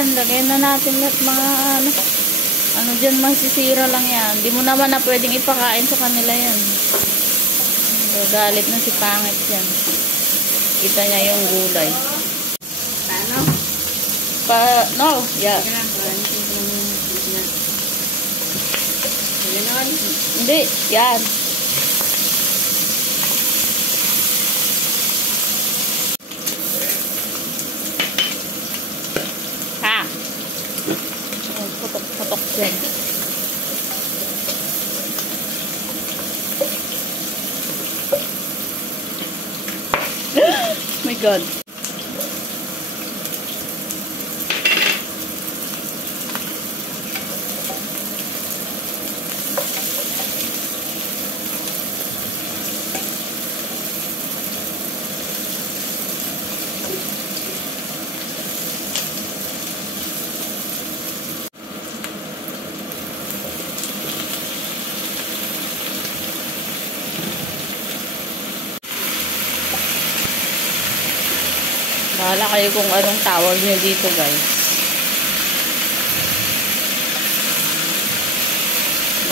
yan. Lagay na natin lahat mga ano dyan, masisira lang yan. Hindi mo naman na pwedeng ipakain sa kanila yan. Gagalit na si Pangit yan. Kita niya yung gulay. Paano? No, yeah. Hindi, yan. Ha? Putok-putok dyan. My God. Bahala kayo kung anong tawag nyo dito, guys.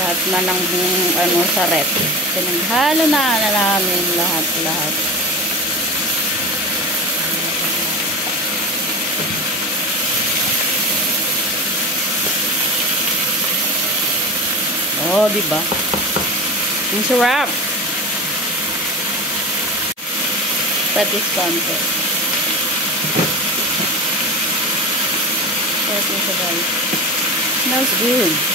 Lahat na ng ano sa rep. Pinaghalo na namin lahat. Oh, diba? Ang sarap. Patis konti. Smells good.